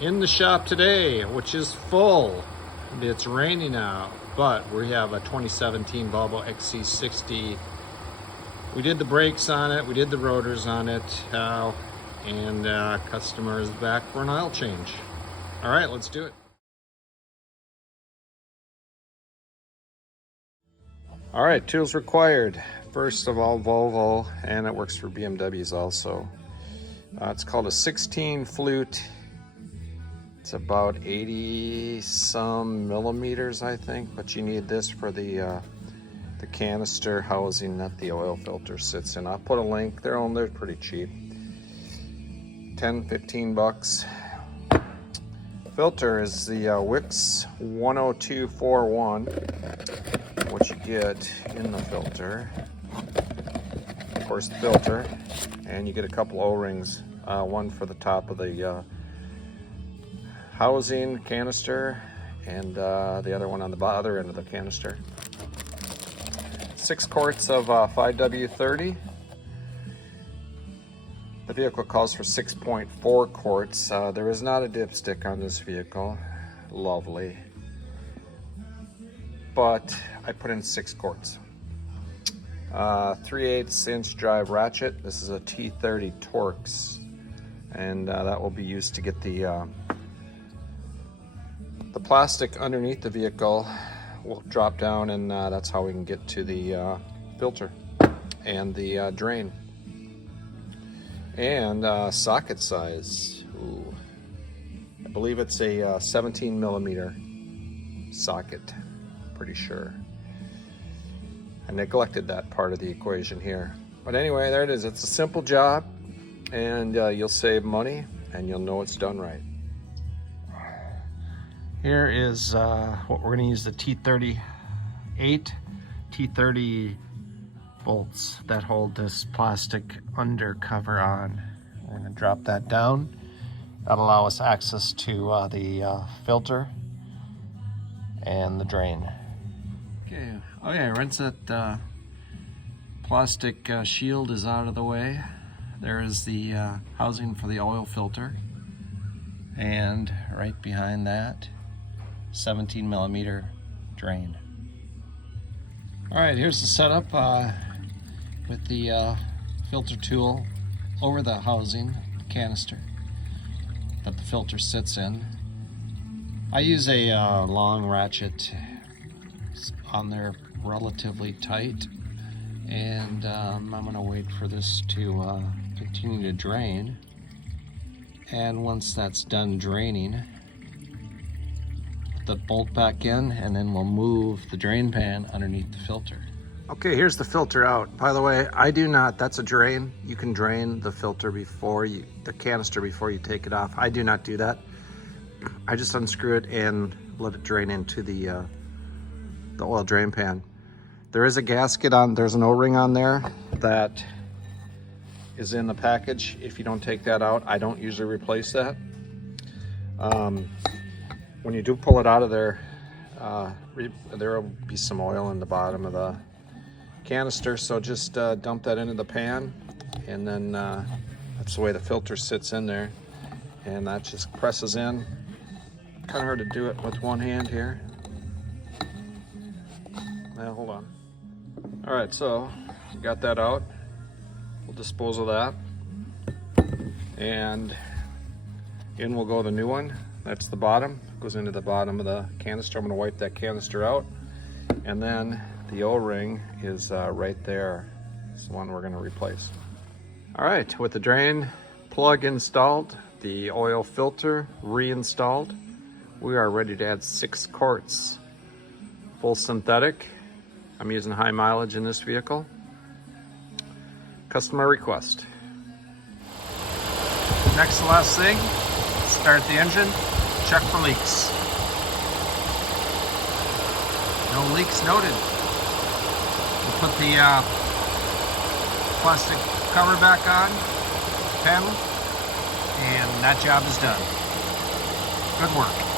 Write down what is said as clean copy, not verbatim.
in the shop today, which is full. It's raining out, but we have a 2017 Volvo XC60. We did the brakes on it, we did the rotors on it, and customer is back for an oil change. All right, let's do it. All right, tools required. First of all, Volvo, and it works for BMWs also. It's called a 16 flute. It's about 80 some millimeters, I think, but you need this for the canister housing that the oil filter sits in. I'll put a link. They're pretty cheap. 10-15 bucks. Filter is the Wix 10241. What you get in the filter, of course, the filter, and you get a couple O-rings, one for the top of the housing canister, and the other one on the other end of the canister. 6 quarts of 5W30. The vehicle calls for 6.4 quarts. There is not a dipstick on this vehicle. Lovely. But I put in 6 quarts. 3/8 inch drive ratchet. This is a T30 torx, and that will be used to get the plastic underneath the vehicle will drop down, and that's how we can get to the filter and the drain. And socket size. Ooh. I believe it's a 17 millimeter socket. Pretty sure. I neglected that part of the equation here. But anyway, there it is. It's a simple job, and you'll save money, and you'll know it's done right. Here is what we're going to use, the T30 bolts that hold this plastic undercover on. We're going to drop that down. That'll allow us access to the filter and the drain. Okay, once that plastic shield is out of the way, there is the housing for the oil filter, and right behind that, 17 millimeter drain. All right, here's the setup with the filter tool over the housing canister that the filter sits in. I use a long ratchet on there, relatively tight, and I'm gonna wait for this to continue to drain, and once that's done draining, put the bolt back in, and then we'll move the drain pan underneath the filter. Okay, here's the filter out. By the way, I do not, that's a drain. You can drain the filter before the canister before you take it off. I do not do that. I just unscrew it and let it drain into the oil drain pan. There is a gasket on, there's an O-ring on there that is in the package. If you don't take that out, I don't usually replace that. When you do pull it out of there, there will be some oil in the bottom of the canister, so just dump that into the pan, and then that's the way the filter sits in there, and that just presses in. Kind of hard to do it with one hand here. Now, hold on. All right, so you got that out. We'll dispose of that, and in will go the new one. That's the bottom. Goes into the bottom of the canister. I'm going to wipe that canister out, and then the O-ring is right there. It's the one we're going to replace. All right, with the drain plug installed, the oil filter reinstalled, we are ready to add 6 quarts. Full synthetic. I'm using high mileage in this vehicle. Customer request. Next to last thing, start the engine, check for leaks. No leaks noted. We'll put the plastic cover back on, panel, and that job is done. Good work.